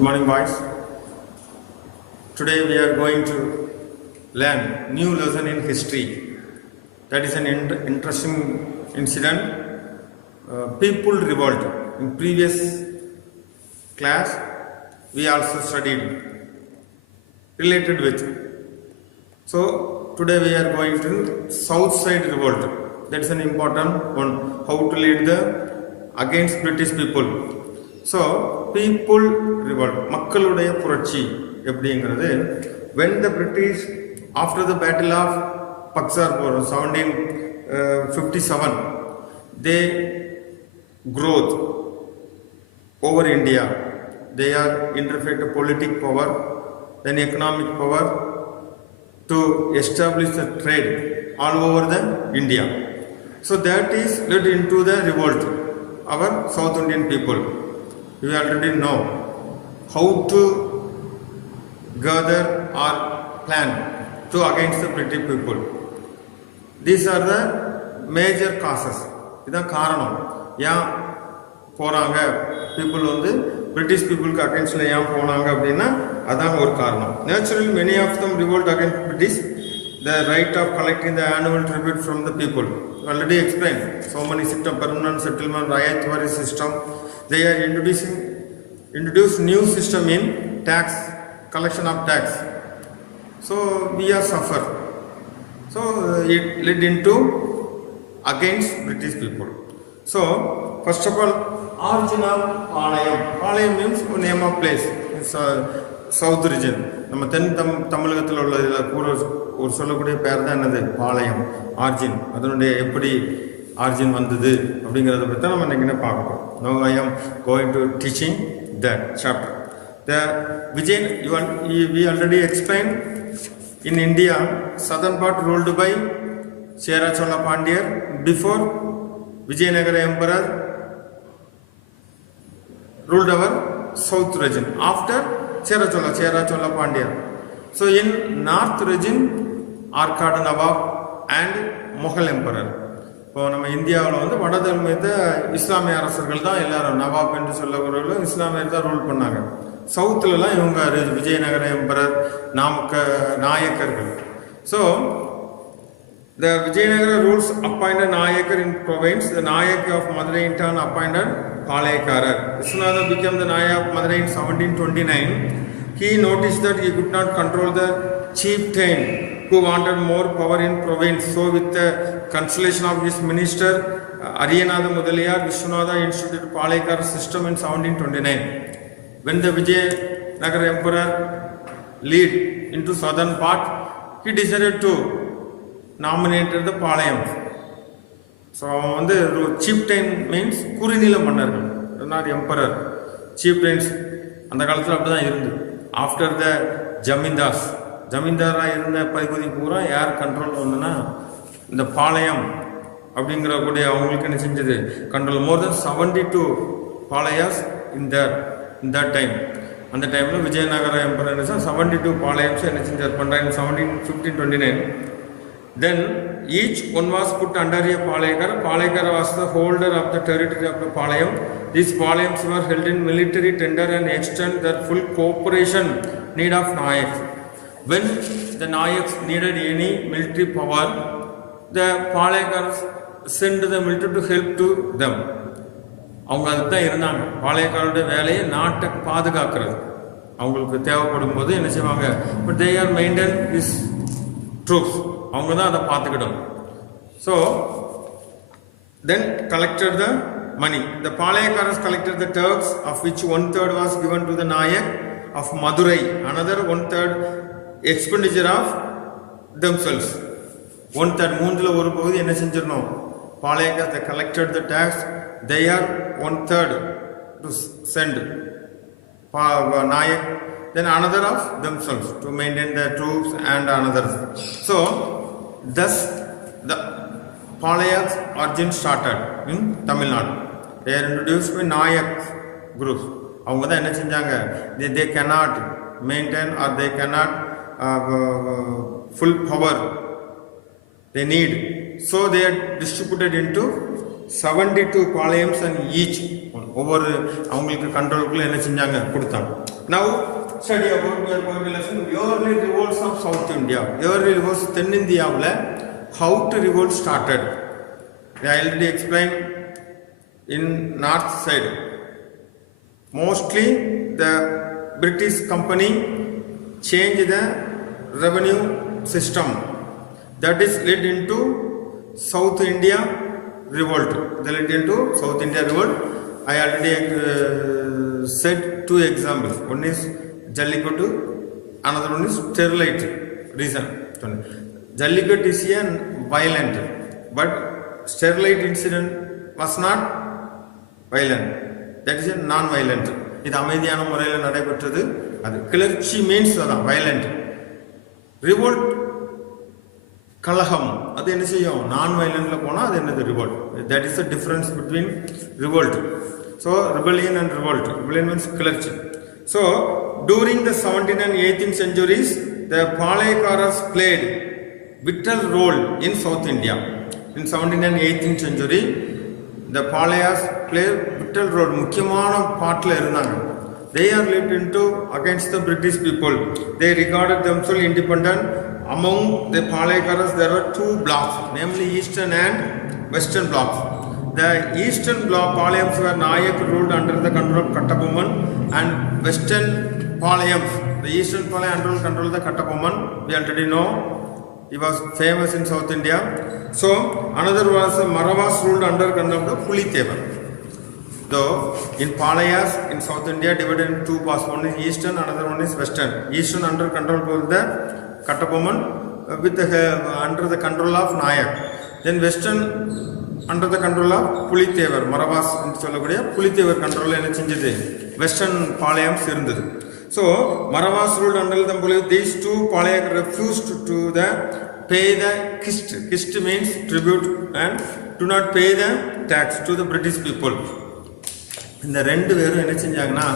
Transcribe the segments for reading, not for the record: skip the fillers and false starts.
Good morning, boys. Today we are going to learn new lesson in history. That is an interesting incident. People revolt. In previous class, we also studied related with. So today we are going to South Side revolt. That is an important one. How to lead the against British people. So people revolt. மக்களுடைய புரட்சி எப்படிங்கிறது when the British after the battle of Paksar 1757 they growth over India. They are interfere political power, then economic power to establish the trade all over the India. So that is led into the revolt. Our South Indian people, we already know how to gather or plan to against the British people. These are the major causes. இதான் காரணம் ஏன் போறாங்க people வந்து British people against ஏன் போனாங்க அப்படின்னா அதான் ஒரு காரணம். Naturally many of them revolt against British. The right of collecting the annual tribute from the people. Already explained. So many system, permanent settlement, Rayatwari system. They are introduced new system in tax, collection of tax. So we are suffer. So it led into against British people. So first of all, origin of Palayam. Palayam means name of place. It's South region. நம்ம தென் தமிழகத்தில் உள்ள இதில் ஒரு சொல்லக்கூடிய பேர் தான் என்னது பாளையம் ஆர்ஜின். அதனுடைய எப்படி ஆர்ஜின் வந்தது அப்படிங்கிறத பற்றி தான் நம்ம இன்றைக்கி பார்க்கணும். Now I am going to teaching that chapter. The Vijayan, we already explained in India, southern part ruled by Chera Chola Pandya before Vijayanagara Emperor ruled our south region. After Chera Chola Pandya. So in north region, Arcad Nawab and Mughal Emperor. இப்போ நம்ம இந்தியாவில் வந்து வடதலைமையத்தை இஸ்லாமிய அரசர்கள் தான் எல்லாரும் நவாப் என்று சொல்லக்கூடியவர்கள் இஸ்லாமியர் தான் ரூல் பண்ணாங்க. சவுத்துலலாம் இவங்க விஜயநகர எம்பரர் நாயக்கர்கள். So the Vijayanagara rules appointed Nayakar in province. The Nayak of Madurai in turn appointed Palayakarar. Vishwanatha became the Naya of Madurai in 1729. He noticed that he could not control the chieftain who wanted more power in province. So with the consultation of his minister Ariyanatha Mudaliyar, Vishwanatha instituted Palayakara system in 1729. When the Vijayanagara emperor lead into southern part, he decided to nominate the Palayam. So அவன் வந்து சீப்டைன் மீன்ஸ் குறுநில மன்னர்கள், not emperor. சீப்டைன்ஸ் அந்த காலத்தில் அப்படி தான் இருந்து. ஆஃப்டர் த ஜமீன்தாராக இருந்த பகுதி பூரா யார் கண்ட்ரோல் பண்ணுன்னா இந்த பாளையம் அப்படிங்கிற கூடிய அவங்களுக்கு என்ன செஞ்சது control. More than 72 palayas in that time. அந்த டைமில் விஜயநகர எம்பரர் என்ன 72 பாளையம்ஸ் என்ன செஞ்சார் பண்ணுறாங்க 1529. Then each one was put under a Palayakara. Palayakara was the holder of the territory of the Palayam. These Palayams were held in military tender and extend their full cooperation need of Nayaks. When the Nayaks needed any military power, the Palayakaras sent the military to help to them. அவங்க அதுக்கு தான் இருந்தாங்க. பாளையக்காரோட வேலையை நாட்டை பாதுகாக்கிறது. அவங்களுக்கு தேவைப்படும் போது என்ன செய்வாங்க. But they are maintain this troops. அவங்க தான் அதை பார்த்துக்கிட்டோம். So then collected the money. The palayakkaras collected the tax of which 1/3 was given to the Nayak of Madurai. Another 1/3 expenditure of themselves. 1/3 மூன்றில் ஒரு பகுதி என்ன செஞ்சிடணும் Palayakkar. The collected the tax. They are 1/3 to send Nayak. Then another of themselves to maintain the troops and another. So thus the Palayaks origin started in Tamil Nadu. They are introduced by Nayak groups. அவங்க தான் என்ன செஞ்சாங்க, they cannot maintain or they cannot full power they need. So they are distributed into 72 Palayams and each ஒவ்வொரு அவங்களுக்கு கண்ட்ரோலுக்குள்ள என்ன செஞ்சாங்க கொடுத்தாங்க. Now study about we are going to lesson early revolts of South India. Early revolts தென்னிந்தியாவில் how to revolt started. I already explained in north side. Mostly the British company changed the revenue system. That is led into South India revolt. They led into South India revolt. I already said two examples. One is Jallikattu, another one is Sterlite reason. Jallikattu is a violent, but Sterlite incident was not violent. That is a non-violent. இது அமைதியான முறையில் நடைபெற்றது. அது கிளர்ச்சி மீன்ஸ் அதான் violent. Revolt கலகம் அது என்ன செய்யும் நான் வயலன்ட்ல போனா அது என்னது revolt. That is the difference between revolt. So rebellion and revolt. Rebellion means கிளர்ச்சி. So during the 17th and 18th centuries the Palayakaras played vital role in South India. In 17th and 18th century the Palayas played vital role. முக்கியமான பார்ட்ல இருந்தாங்க. They are led into against the British people. They regarded themselves independent. Among the Palayakaras there were two blocks, namely eastern and western blocks. The eastern block Palayams were Nayak ruled under the control of Kattaboman, and western Palayams, the eastern Palayam under the control of the Kattaboman. We already know he was famous in South India. So another was Maravas ruled under control of Pulitevar. Though in Palayas in South India divided into two parts, one is eastern, another one is western. Eastern under control of the Kattaboman with the under the control of Nayak. Then western under the control of Pulitevar. Maravas என்று சொல்லக்கூடிய Pulitevar control என்ன செஞ்சது western Palayams இருந்தது. So Maravas ruled under the Pulitevar. These two Palayak refused to pay the kist. Kist means tribute, and do not pay the tax to the British people. இந்த ரெண்டு பேரும் என்ன செஞ்சாங்கன்னா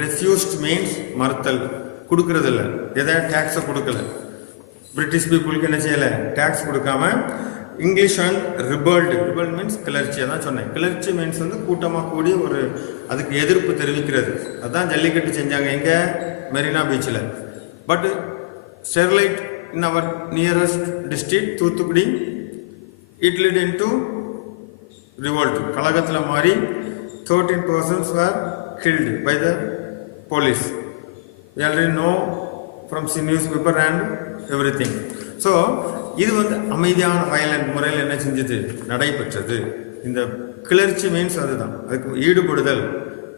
refused means மறுத்தல், கொடுக்கறது இல்லை, எதாவது டேக்ஸை கொடுக்கல. பிரிட்டிஷ் பீப்புளுக்கு என்ன செய்யலை, டேக்ஸ் கொடுக்காம. English and rebelled. Rebelled means கிளர்ச்சி. அதான் சொன்னேன். கிளர்ச்சி மீன்ஸ் வந்து கூட்டமாக கூடி ஒரு அதுக்கு எதிர்ப்பு தெரிவிக்கிறது. அதுதான் ஜல்லிக்கட்டு செஞ்சாங்க எங்கே, மெரினா பீச்சில். But Sterlite in our nearest district Thoothukudi, it lead in to revolt. கழகத்தில் மாறி 13 persons were killed by the police. We already know from newspaper and everything. So இது வந்து அமைதியான வயலண்ட் முறையில் என்ன செஞ்சது நடைபெற்றது. இந்த கிளர்ச்சி மீன்ஸ் அதுதான், அதுக்கு ஈடுபடுதல்,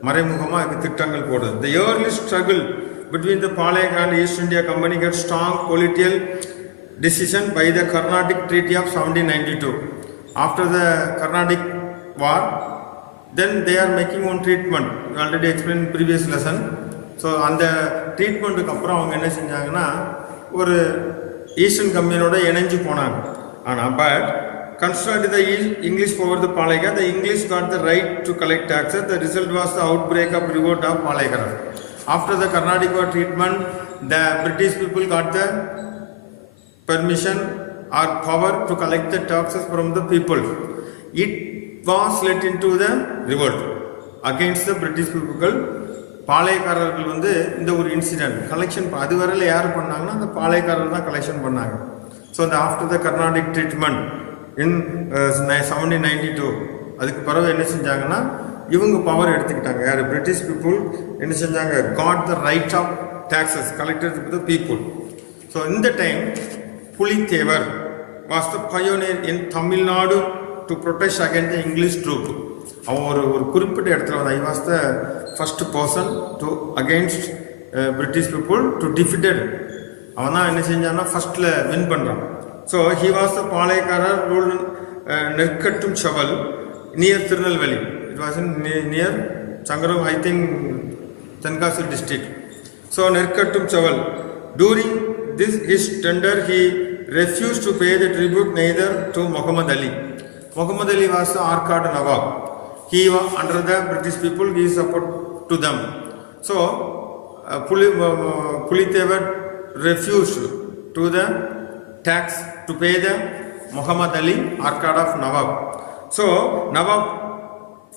மறைமுகமாக அதுக்கு திட்டங்கள் போடுறது. The early struggle between the Palayaka and East India Company got strong political decision by the Carnatic Treaty of 1792. After the Carnatic War, then they are making one treatment. We already explained in previous lesson. So அந்த ட்ரீட்மெண்ட்டுக்கு அப்புறம் அவங்க என்ன செஞ்சாங்கன்னா ஒரு ஈஸ்டர்ன் கம்பெனியோட இணைஞ்சு போனாங்க. ஆனால் but constructed the English over the Palayaka, the English got the right to collect taxes. The result was the outbreak of revolt of Palayaka. After the Carnatic War treatment, the British people got the permission or power to collect the taxes from the people. It was led into the revolt against the British people. பாளையக்காரர்கள் வந்து இந்த ஒரு incident collection அதுவரையில் யார் பண்ணாங்கன்னா அந்த பாளையக்காரர்கள் தான் கலெக்ஷன் பண்ணாங்க. ஸோ அந்த ஆஃப்டர் த கர்நாடிக் ட்ரீட்மெண்ட் இன் 1792 அதுக்கு பிறகு என்ன செஞ்சாங்கன்னா இவங்க பவர் எடுத்துக்கிட்டாங்க. யார், பிரிட்டிஷ் பீப்புள் என்ன செஞ்சாங்க, got the right of taxes collected with the people. So இந்த time Pulithevar was the pioneer in Tamilnadu to protect against the English troop. அவன் ஒரு குறிப்பிட்ட இடத்துல வந்து I was the first person to against British people to defeated. அவன் தான் என்ன செஞ்சான்னா ஃபர்ஸ்ட்ல வின் பண்ணுறான். So he was the Palayakkarar rule Nerkattum Seval near Tirunelveli. It was in near Sankaram, I think Tenkasi district. So Nerkattum Seval. During this his tender he refused to pay the tribute neither to Muhammad Ali. Muhammad Ali was the Arcad Nawab. He was under the British people, he support to them. So Pulitevar refused to the tax to pay the Muhammad Ali, Arcad of Nawab. So Nawab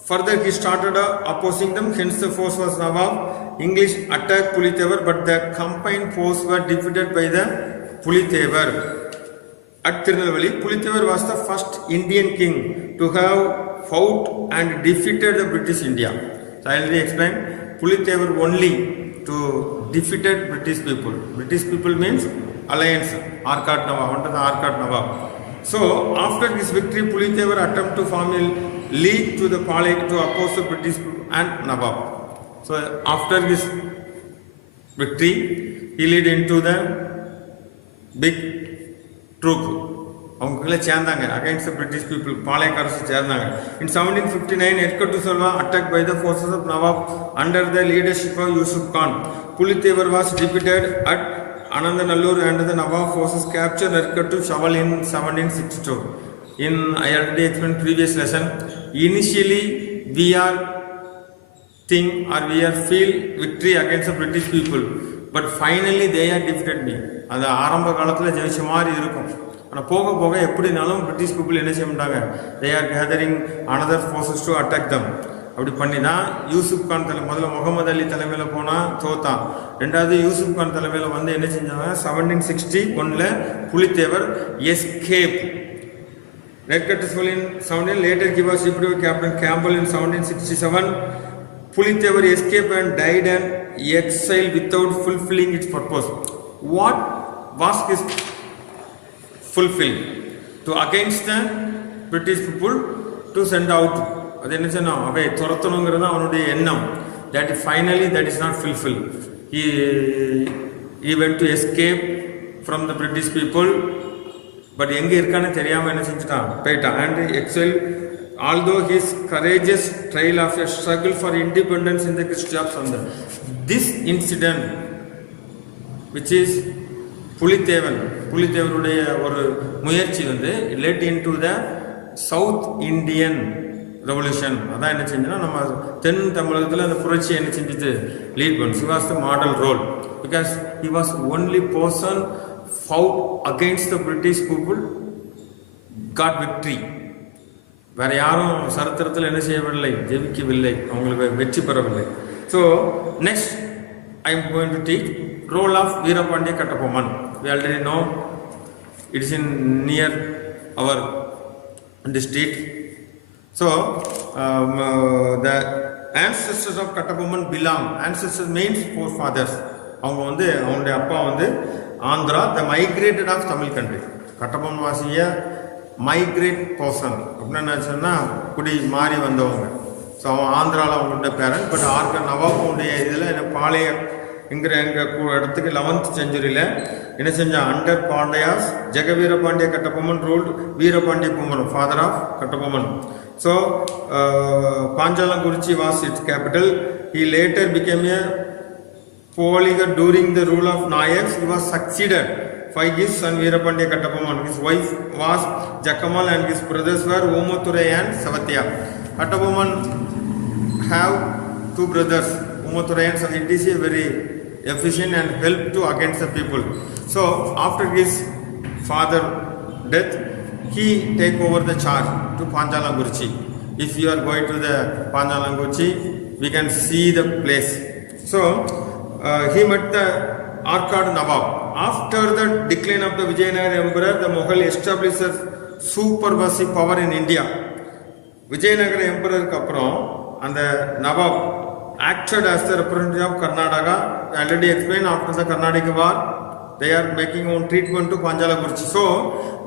Further, he started opposing them, hence the force was Nawab. English attacked Pulithevar, but the combined force were defeated by the Pulithevar. At Tirunelveli, Pulithevar was the first Indian king to have fought and defeated the British India. So I already explained, Pulithevar only to defeated British people. British people means alliance, Arcot Nawab, under the Arcot Nawab. So after this victory, Pulithevar attempt to form a league to the Palek to oppose the British and Nawab. So after this victory, he led into the big troop. Against the British people, in 1759, Edkatu Salwa attacked by the forces of Nawab under the leadership of Yusuf Khan. Pulithevar was defeated at Anandanallur and the Nawab forces captured Edkatu Chaval in 1762. I already explained previous lesson. Initially, we feel victory against the British people, but finally they are defeated me. And the Aramba Kalatla Javishamari Irukum. And Poga Epudinalum, British people in Daga. They are gathering another forces to attack them. Abdi Pandina, Yusuf Khan Talamala, Muhammad Ali Talamela Pona, Tota. And other Yusuf Khan Talamela one day in 1760, Pulithevar escaped. Red Cut is in sounding later he was shipped to Captain Campbell in 1767. Pulithevar escaped and died an exile without fulfilling its purpose. What was his fulfill? To against the British people to send out. That finally that is not fulfilled. He went to escape from the British people. But and exile, although his courageous trail of a struggle for independence in the history of Sandhar. This incident, which is Pulithevar or Muyarchi, led into the South Indian Revolution. That's lead one. He was the model role because he was the only person fought against the British people, got victory. வேற யாரும் சரித்திரத்தில் என்ன செய்யவில்லை, ஜெயிக்கவில்லை, அவங்களுக்கு வெற்றி பெறவில்லை. So next I am going to teach role of Veerapandiya Kattapomman. We already know it is in near our district. So the ancestors of Kattapomman belong. Ancestors means forefathers. அவங்க வந்து அவங்களுடைய அப்பா வந்து Andhra, the migrated of Tamil country. Kattapomman was a migrate person. Kudi Mari Vandavanga. So Andhra la parent, but Arka Navapu in a Pale Ingranga 11th century in a senja under Pandayas, Jagavira Pandya Kattapomman ruled Veerapandiya Pomman, father of Kattapomman. So Panjalangurchi was its capital. He later became a polygamist during the rule of Nayaks. He was succeeded by his son Veerapandiya Kattapomman. His wife was Jakamal and his brothers were Umathurai and Savatya. Kattapomman have two brothers, Umathurai and Savatya. It is a very efficient and help to against the people. So after his father death, he take over the charge to Panjalangurchi. If you are going to the Panjalangurchi, we can see the place. So he met the Arcot Nawab. After the decline of the Vijayanagara Emperor, the Mughal established a supermassive power in India. Vijayanagara Emperor Kapro and the Nawab acted as the representative of Karnataka. I already explained after the Karnataka war, they are making own treatment to Panjalangurchi. So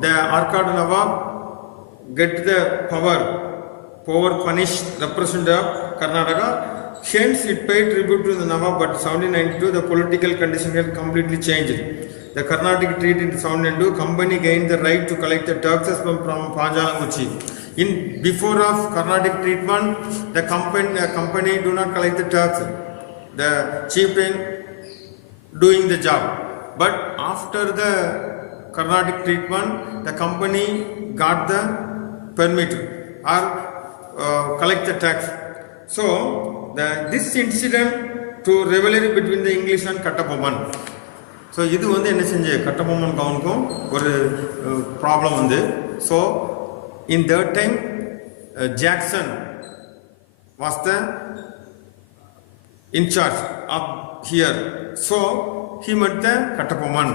the Arcot Nawab get the power punish representative of Karnataka. Hence, it paid tribute to the Nawab, but in 1792 the political condition had completely changed. The Carnatic Treaty in 1792, company gained the right to collect the taxes from Panjalangurchi. In before of Carnatic treatment, the company do not collect the tax. The chieftain doing the job. But after the Carnatic treatment, the company got the permit or collect the tax. So this incident to rivalry between the English and Kattapomman. So this is the Kattapomman problem. So in that time, Jackson was the in charge of here. So he met the Kattaboman.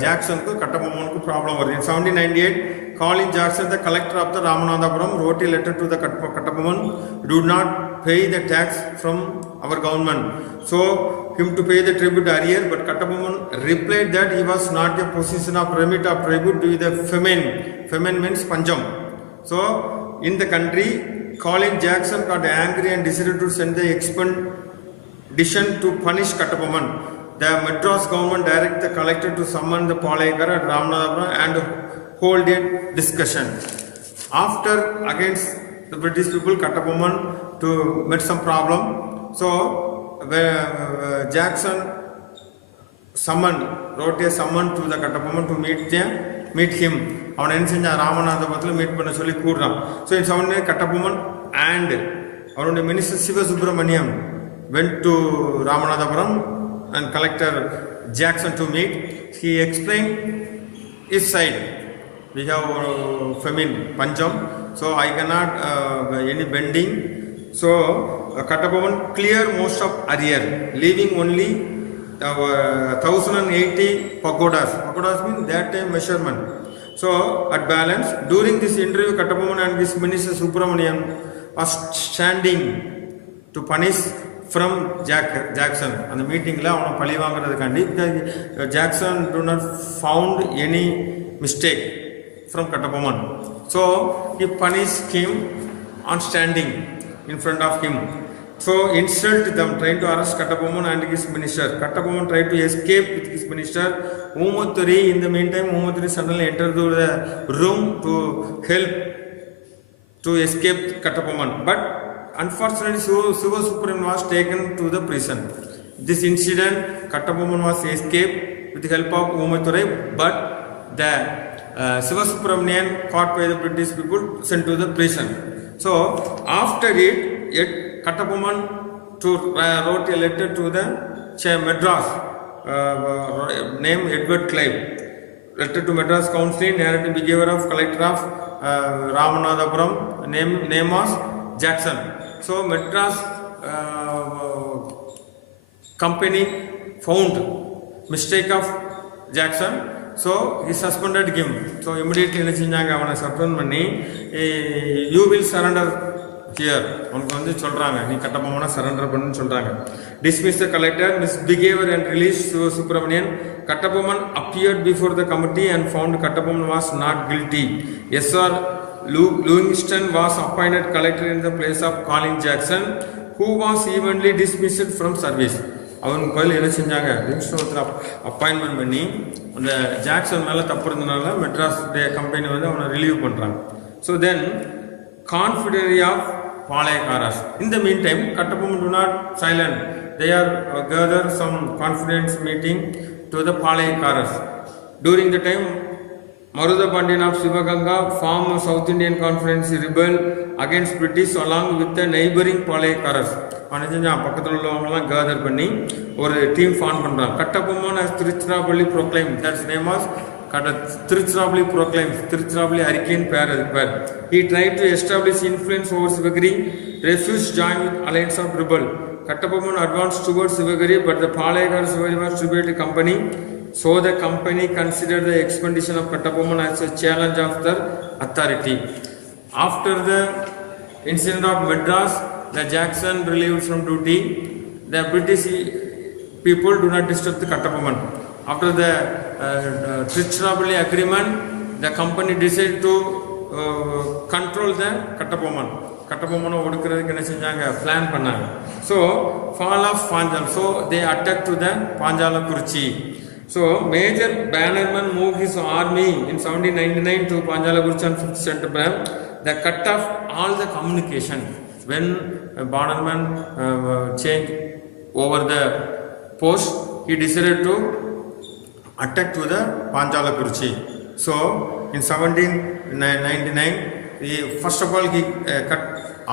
Jackson to Kattaboman problem. In 1798, Colin Jackson, the collector of the Ramanathapuram, wrote a letter to the Kattaboman, do not pay the tax from our government. So him to pay the tribute arrear, but Kattaboman replied that he was not a position of remit of tribute due to the famine. Famine means Panjam. So in the country, Colin Jackson got angry and decided to send the expedition to punish Kattaboman. The Madras government directed the collector to summon the Palaikara at Ramanathapuram and hold a discussion. After against the British people, Kattaboman to met some problem. So Jackson wrote a summon to the Kattaboman to meet him. அவன் என்ன செஞ்சான் ராமநாதபுரத்தில் மீட் பண்ண சொல்லி கூடுறான். ஸோ இந்த சவுண்டே கட்டபொம்மன் அண்ட் அவருடைய மினிஸ்டர் Sivasubramaniam went to Ramanathapuram and collector Jackson to meet. He explained his side. We have famine, Panjam, so I cannot any bending. So Kattaboman clear most of arrear, leaving only 1080 pagodas. Pagodas means that time measurement. So at balance, during this interview, Kattaboman and his minister Subramanian was standing to punish from Jackson. And the meeting la avana pali vaangiradukandi Jackson do not found any mistake from Kattaboman. So he punished him on standing in front of him. So insult them, trying to arrest Kattaboman and his minister. Kattaboman tried to escape with his minister. Umutturi, in the meantime, Umutturi suddenly entered the room to help to escape Kattaboman. But unfortunately, Siva Supreme was taken to the prison. This incident, Kattaboman was escaped with the help of Umutturi, but the Siva Subramanian, caught by the British people, sent to the prison. So after it, Kattaboman wrote a letter to the Madras, named Edward Clive. Letter to Madras Council, narrative behavior of collector of Ramanathapuram, name was Jackson. So Madras company found mistake of Jackson, so he suspended him. So immediately suspend money, you will surrender here. உனக்கு வந்து சொல்றாங்க நீ கட்டபொம்மனை சரண்டர் பண்ணுன்னு சொல்றாங்க. Dismiss the collector, misbehavior and release Subramanian. Kattaboman appeared before the committee and found Kattaboman was not guilty. S.R. Livingston was appointed collector in the place of Colin Jackson, who was evenly dismissed from service. அவனுக்கு பதில் என்ன செஞ்சாங்க, Livingstone appointment பண்ணி அந்த ஜாக்சன் மேலே தப்பு இருந்தனால மெட்ராஸ் கம்பெனி வந்து அவனை ரிலீவ் பண்ணுறாங்க. So then confederate of Palayakaras. In the meantime, Kattaboman do not silent. They are gather some confidence meeting to the Palayakaras. During the time, Marudha Pandian of Sivaganga formed South Indian Conference rebel against British along with the neighboring Palayakaras. பக்கத்தில் உள்ளவங்கலாம் கேதர் பண்ணி ஒரு team form பண்ணுறாங்க. Kattaboman as Tiruchirappalli proclaimed, that's name was Tiruchirappalli proclaims, Tiruchirappalli hurricane pair. He tried to establish influence over Sivagiri, refused to join with alliance of rebel. Kattaboman advanced towards Sivagiri, but the Palayakara Sivagiri Tributary Company, so the company considered the expedition of Kattaboman as a challenge of their authority. After the incident of Madras, the Jackson relieved from duty. The British people do not disturb the Kattaboman. After the Tiruchirappalli agreement, the company decided to control the Kattaboman. Kattaboman ஒடுக்கிறதுக்கு என்ன செஞ்சாங்க, பிளான் பண்ணாங்க. So fall of Panjal, so they attacked to the Panjalakurchi. So Major Bannerman moved his army in 1799 to Panjalakurchi on 5th September. They cut off all the communication. When Bannerman changed over the post, he decided to attack to the Panjalakurchi. So in 1799, first of all he cut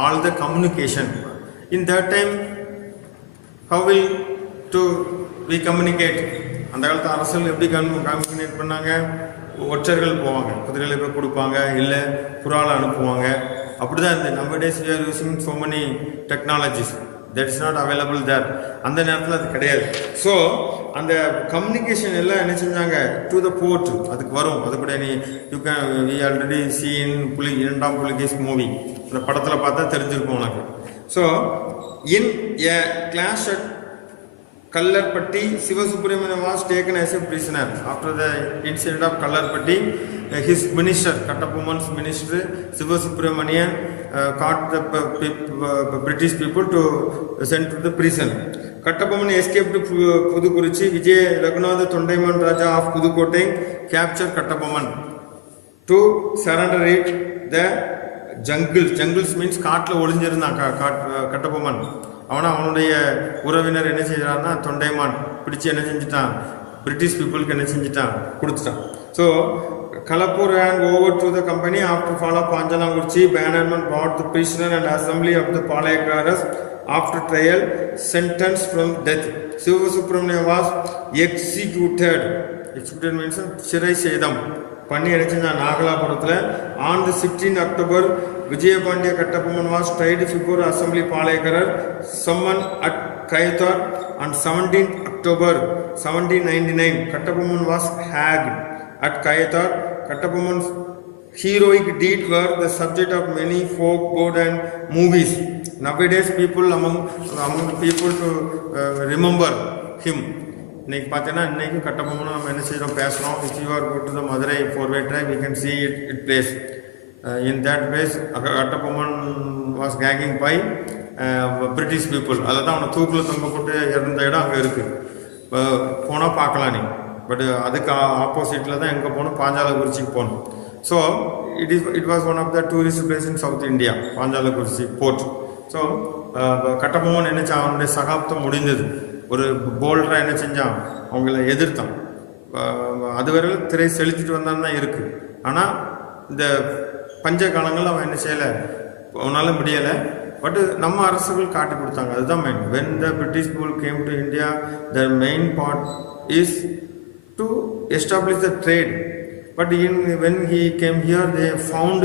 all the communication. In that time, how will we communicate? அந்த காலத்து அரசியல் எப்படி கம்யூனிகேட் பண்ணாங்க, ஒற்றர்கள் போவாங்க, குதிரைகளை போய் கொடுப்பாங்க, இல்லை புறால அனுப்புவாங்க. அப்படிதான் இருந்தது. nowadays we are using so many technologies that is not available there. அந்த நேரத்தில் அது கிடையாது. ஸோ அந்த கம்யூனிகேஷன் எல்லாம் என்ன செஞ்சாங்க, டு த போர்ட் அதுக்கு வரும். அது கூட நீ you can we already seen இரண்டாம் புலிகேஸ் மூவி, அந்த படத்தில் பார்த்தா தெரிஞ்சிருக்கும் உனக்கு. So in a clash at Kallarpatti, Sivasubramanian was taken as a prisoner. After the incident of Kallarpatti, his minister, Kattaboman's minister, Sivasubramanian, caught the British people to send to the prison. Kattaboman escaped to Pudukurichi. Vijay Raghunatha Thondaiman Raja of Pudukkottai captured Kattaboman to surrender it. The jungles means காட்டில் ஒளிஞ்சிருந்தான் கட்டபொம்மன். அவனுடைய உறவினர் என்ன செய்யறான்னா, தொண்டைமான் பிடிச்சி என்ன செஞ்சுட்டான், பிரிட்டிஷ் பீப்புளுக்கு என்ன செஞ்சுட்டான், கொடுத்துட்டான். So Kalapur ran over to the company after fall of Panjalanguchi. Bannerman brought the prisoner and assembly of the Palayakaras after trial, sentenced from death. Sivasubramanian was executed. Executed means Shirai Sedam. பண்ணி அடிச்சிருந்தா நாகலாபுரத்தில். On the 16 October Vijayapandiya Kattabomman was tried before assembly Palayakkarar summon at Kayathar. On 17 October 1799 Kattabomman was ஹேக்ட் at Kayathar. Kattabomman's heroic deed were the subject of many folk tales and movies. Nowadays people among people to remember him. இன்னைக்கு பார்த்தீங்கன்னா இன்னைக்கு கட்டபொம்மன் நம்ம என்ன செய்கிறோம், பேசுகிறோம். If you are go to the Madurai 4-way drive, we can see it place. In that place Kattabomman was gagging by British people. அதில் தான் அவனை தூக்கில் தொங்க போட்டு இறந்த இடம் அங்கே இருக்குது. போனால் பார்க்கலாம் நீ. பட் அதுக்கு ஆப்போசிட்டில் தான் எங்கே போகணும், பாஞ்சாலங்குறிச்சிக்கு போகணும். So it was one of the tourist place in South India, Panchalankurichi fort. So Kattabomman நினைச்சா அவனுடைய சகாப்தம் முடிந்தது. ஒரு போல்டராக என்ன செஞ்சான், அவங்கள எதிர்த்தான். அதுவரையில் திரை செலுத்திட்டு வந்தான்னு தான் இருக்குது. ஆனால் இந்த பஞ்ச காலங்கள் அவன் என்ன செய்யலை, அவனால் முடியலை. பட் நம்ம அரசுகள் காட்டி கொடுத்தாங்க. அதுதான் main. When the British people came to India, the main part is to establish the trade. But when he came here, they found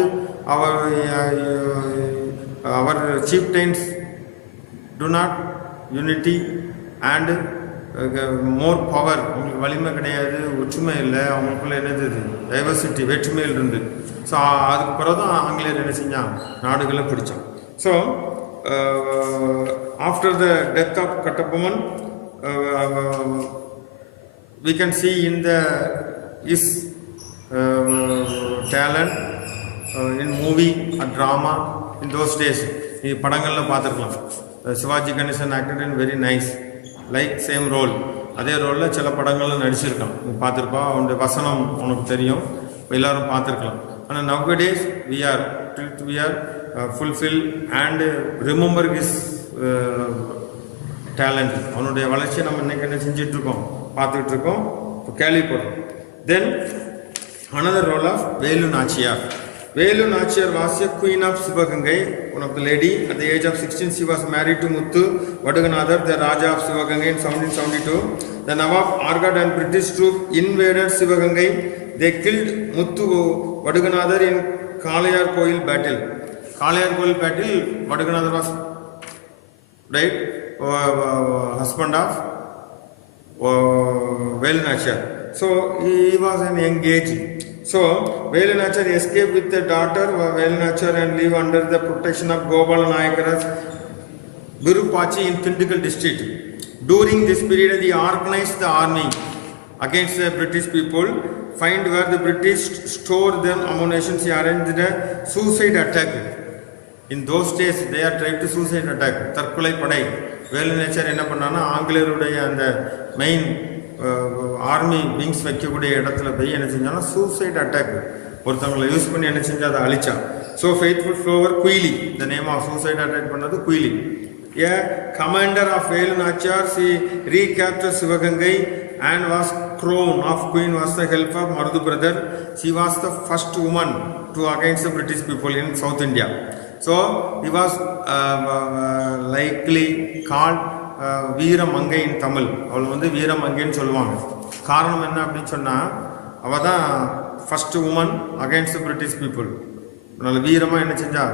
our chieftains do not unity and more power. அவங்களுக்கு வலிமை கிடையாது, ஒற்றுமை இல்லை. அவங்களுக்குள்ள என்னது டைவர்சிட்டி, வேற்றுமையில் இருந்து. ஸோ அதுக்கு பிறகு தான் ஆங்கிலேயர் என்ன செஞ்சான், நாடுகளை பிடிச்சான். So after the death of Kattabomman, we can see in the his talent in movie or drama in those days. நீ படங்களில் பார்த்துருக்கலாம். Sivaji Ganesan acted in very nice, like same role. அதே ரோலில் சில படங்களில் நடிச்சிருக்கான், நீ பார்த்துருப்பா. அவனுடைய வசனம் உனக்கு தெரியும், எல்லோரும் பார்த்துருக்கலாம். ஆனால் nowadays we are fulfill and remember his talent. அவனுடைய வளர்ச்சியை நம்ம இன்னைக்கு என்ன செஞ்சிட்ருக்கோம், பார்த்துக்கிட்டு இருக்கோம், கேள்விப்படுறோம். தென் another role of Velu Nachiyar. Velu Nachiyar was a queen of Sivagangai, one of the lady. At the age of 16, she was married to Muthu Vaduganadhar, the Raja of Sivagangai in 1772. The Nawab Argad and British troops invaded Sivagangai. They killed Muthu Vaduganadhar in Kalayar Koil battle. Kalayar Koil battle, Vaduganadhar was right, husband of Velu Nachiyar. So he was an young age. So Velu Nachiyar escaped with the daughter Velu Nachiyar and live under the protection of Gopala Nayakaras Virupachi in Tindigal district. During this period, he organized the army against the British people. Find where the British stored them ammunition. He arranged a suicide attack. In those days, they are trying to suicide attack. Tarkulai Padai. Velu Nachiyar என்ன பண்ணான்னா, ஆங்கிலேயருடைய அந்த main army wings வைக்கக்கூடிய இடத்துல போய் என்ன செஞ்சான்னா suicide attack, ஒருத்தவங்களை யூஸ் பண்ணி என்ன செஞ்சா அதை அழிச்சான். So faithful follower Kuyili, the name of suicide attack பண்ணது Kuyili. A commander of Velu Nachiyar, she recapture Sivaganga and was crowned of queen was the help of Marudhu brother. She was the first woman to against the British people in South India. So he was likely called வீரமங்கை இன் தமிழ். அவள் வந்து வீரமங்கைன்னு சொல்லுவாங்க. காரணம் என்ன அப்படின்னு சொன்னால், அவள் தான் first woman against British people. அதனால் வீரமாக என்ன செஞ்சா,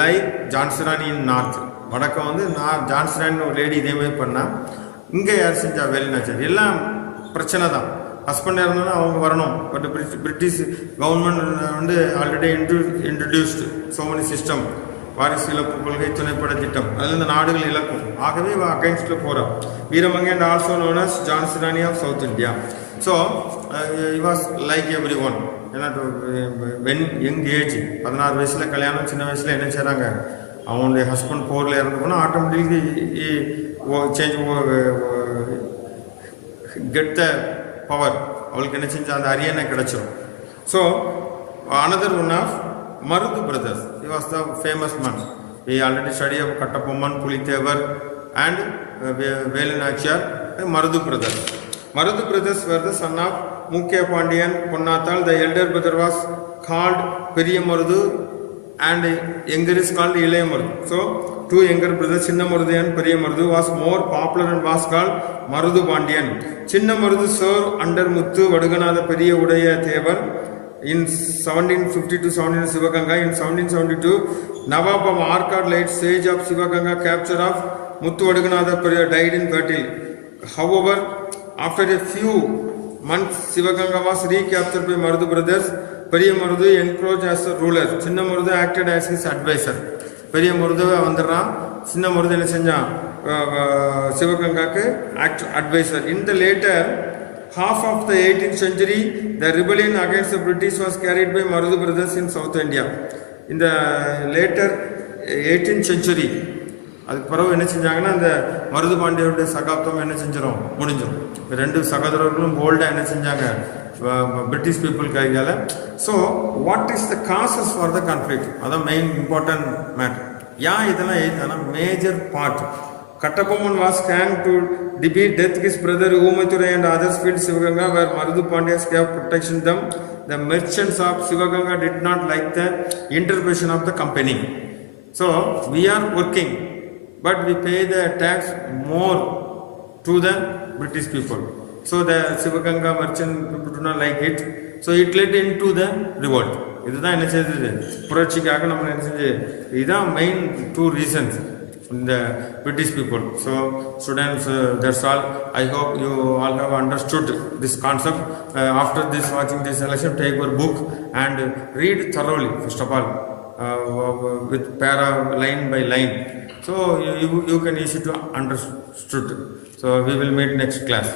லைக் ஜான்சிராணி இன் நார்த். வடக்கம் வந்து ஜான்சிராணி ஒரு லேடி இதே மாதிரி பண்ணால், இங்கே யார் செஞ்சா வேலுநாச்சியார். எல்லாம் பிரச்சனை தான். ஹஸ்பண்ட் இருந்தாலும் அவங்க வரணும். பட் பிரிட்டிஷ் கவர்மெண்ட் வந்து already introduced so many system, வாரிசு இழப்பு கொள்கை, துணைப்பட திட்டம், அதில் இந்த நாடுகள் இழக்கும். ஆகவே அகைன்ஸ்டில் போகிறார். Veeramangai and also known as Jhansirani of south India. So he was like every one. ஏன்னா வென் யங் ஏஜ் 16 வயசில் கல்யாணம், சின்ன வயசில் என்ன செய்கிறாங்க, அவனுடைய ஹஸ்பண்ட் போரில் இறந்து போனால் automatically change get the power. அவளுக்கு என்ன செஞ்சா அந்த அரியணை கிடைச்சிடும். So another one of Marudhu brothers. He was the famous man. We already studied of Kattapomman, Pulitevar and Velunachiyar, Marudhu brothers. Marudhu brothers were the son of Mukya Pandian, Ponnathal. The elder brother was called Periya Marudhu and younger is called Ilaya Marudhu. So two younger brothers, Chinna Marudhu and Periya Marudhu, was more popular and was called Marudhu Pandian. Chinna Marudhu served under Muthu Vaduganatha Periya Udaya Thevar in 1752-17 Sivaganga. In 1772, Nawab of Arcot laid siege of Sivaganga. Capture of Muthu Vaduganatha Periya died in battle. However, after a few months, Sivaganga was recaptured by Marudhu brothers. Periya Marudhu encroached as a ruler. Chinna Marudhu acted as his advisor. Periya Marudhu vandran, Chinna Marudhu enna senja Sivagangakku advisor. In the later half of the 18th century, the rebellion against the British was carried by Marudhu brothers in South India. In the later 18th century, அதுக்கு பிறகு என்ன செஞ்சாங்கன்னா, அந்த மருது பாண்டியருடைய சகாப்தம் என்ன செஞ்சிடும், முடிஞ்சிடும். ரெண்டு சகோதரர்களும் போல்டாக என்ன செஞ்சாங்க, பிரிட்டிஷ் பீப்புள் கையால். So what is the causes for the conflict, அதான் மெயின் இம்பார்ட்டன்ட் மேட்டர். ஏன் இதெல்லாம் எழுதினா major part. Kattapomman was hanged to defeat death his brother Umathurai and others filled Sivaganga, where Marudhu Pandyas gave protection them. The merchants of Sivaganga did not like the intervention of the company. So we are working, but we pay the tax more to the British people. So the Sivaganga merchant people do not like it. So it led into the revolt. இதுதான் என்ன செய்தது, புரட்சிக்காக நம்ம என்ன செஞ்சு. இதுதான் மெயின் 2 reasons in the British people. So students, that's all. I hope you all have understood this concept. After this, watching this lesson, take your book and read thoroughly, first of all, with para line by line. So you can easy to understood. So we will meet next class.